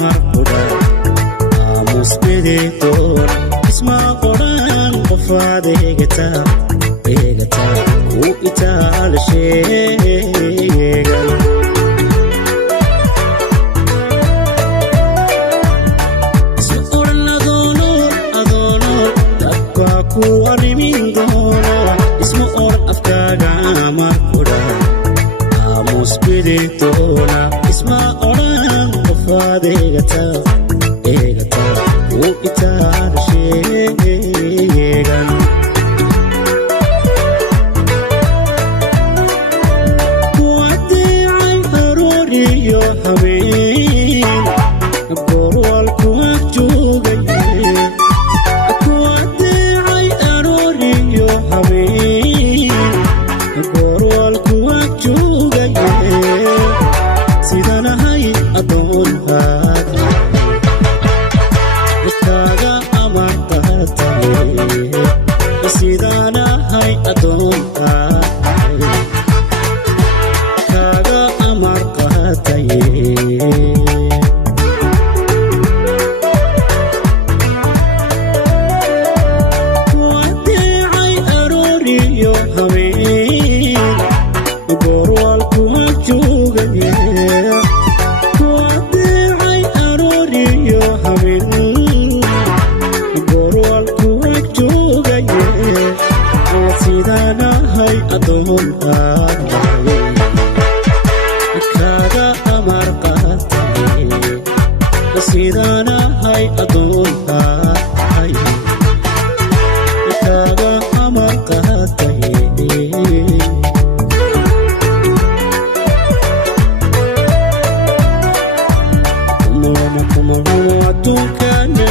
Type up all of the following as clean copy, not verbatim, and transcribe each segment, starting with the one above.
marquda musbiditoon isma qoran qofaad eegata ku itaal sheegan isma qoran adoono dadba ku arrimin doono isma qoran afkaaga marquda musbiditoona isma qoran qofaad eegata ku itaal sheegan kuwadeecay arooriyo habeen goorwalku agjoogay kuwadeecay arooriyo habeen goorwalku agjoogay sidanahay adoonkaad kaaga amarqaatay sidanahay adoonkaad kaaga amarqaatay kuwadeecay arooriyo habeen goorwalku agjoogay kuwadeecay arooriyo habeen goorwalku agjoogay sidanahay adoonkaad kaaga amarqaatay sidanahay adoonkaad kaaga amarqaatay aduunkana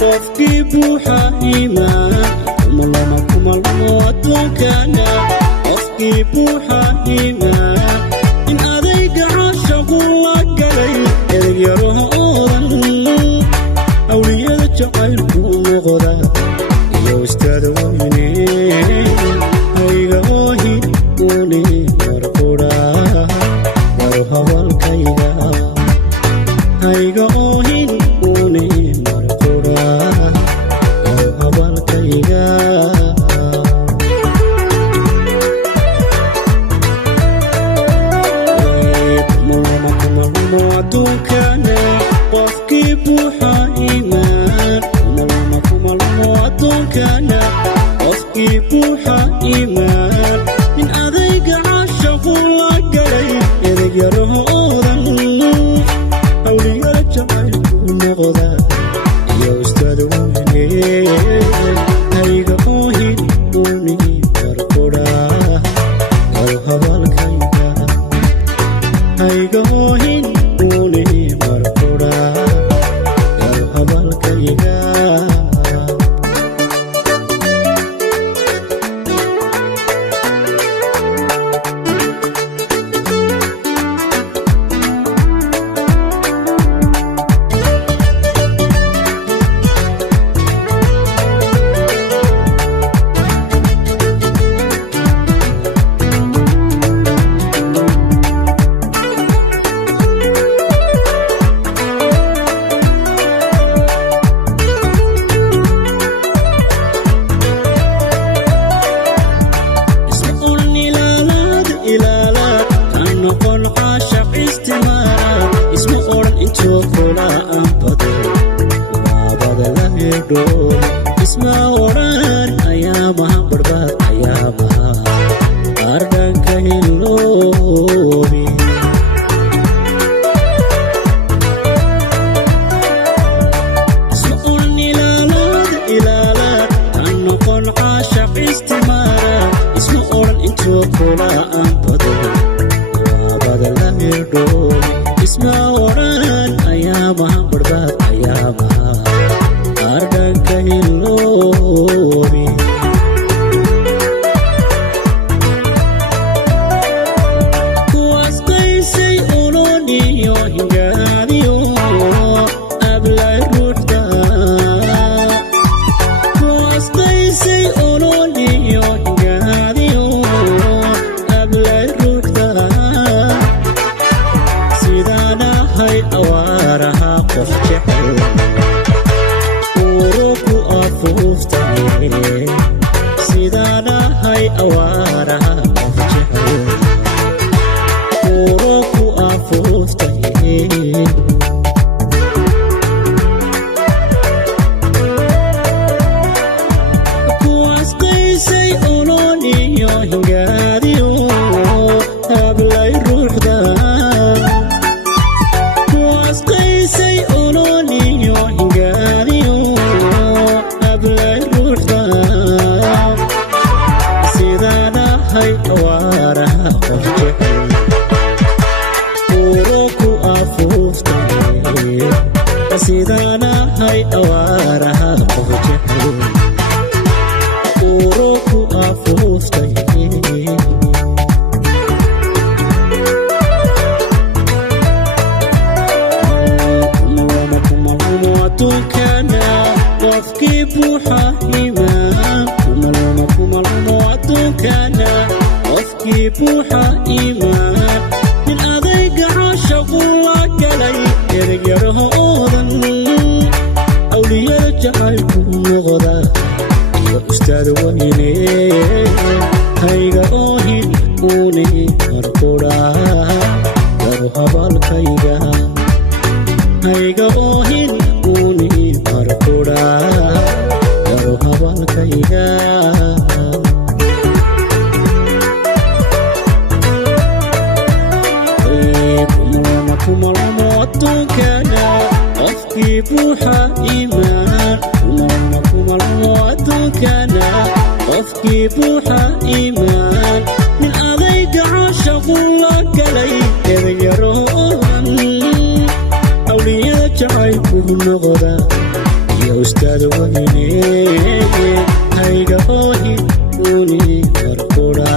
qofkii buuxa iimaan aduunkana qofkii buuxa iimaan in adayga caashaqu la galay edagyaraha oodan awliyada jacaylku noqda iyo istaada weyne hayga oohi uni marqudha waro hadalkayga hayga oohin uni marqudha waro hadalkayga aduunkana qofkii buuxa iimaan aduunkana qofkii buuxa iimaan in adayga caashaqu la galay edagyaraha oodan awliyada jacaylku noqda iyo istaada weyne hayga oohin uni marqudha waro hadalkayga hayga oohin uni marqudha waro hadalkayga isma oran ayaamaha barbaad ayaamaha ardhanka hiloobi isma oran ilaalaad aan noqon caashaq istimaara isma oran intoo kula aan bado waabada la hirdhoobi isma oran ayaamaha barbaad ayaamaha ardhanka hiloobi kuwaas qaysay oloniyo hingaadiyo ablay ruuxda kuwaas qaysay oloniyo hingaadiyo ablay qof jecel uruku afuuftay sidaan ahay awaaraha qof jecel uruku afuuftay kuwaas qaysay ololiyo hingaadiyo hablay ruuxda kuwaas qaysay ololiyo hingaadiyo hablay ruuxda sidaan ahay awaaraha qof jecel uruku afuuftay sidaan ahay awaaraha qof jecel uruku afuuftay adduunkana qofkii buuxa iimaan kumalmo adduunkana qofkii buuxa iimaan nin adayga caashaqu la galay eregyaraha oodan awliyada jacaylku noqda iyo ustaad weyne hayga oohin uuni markudha garu habalkayga hayga oohin uuni markudha garu habalkayga kumalmo adduunkana qofkii buuxa iimaan kumalmo adduunkana qofkii buuxa iimaan nin adayga caashaqu la galay ereygaraha oodan awliyada jacaylku noqda iyo ustaad weyne hayga oohin uuni markudha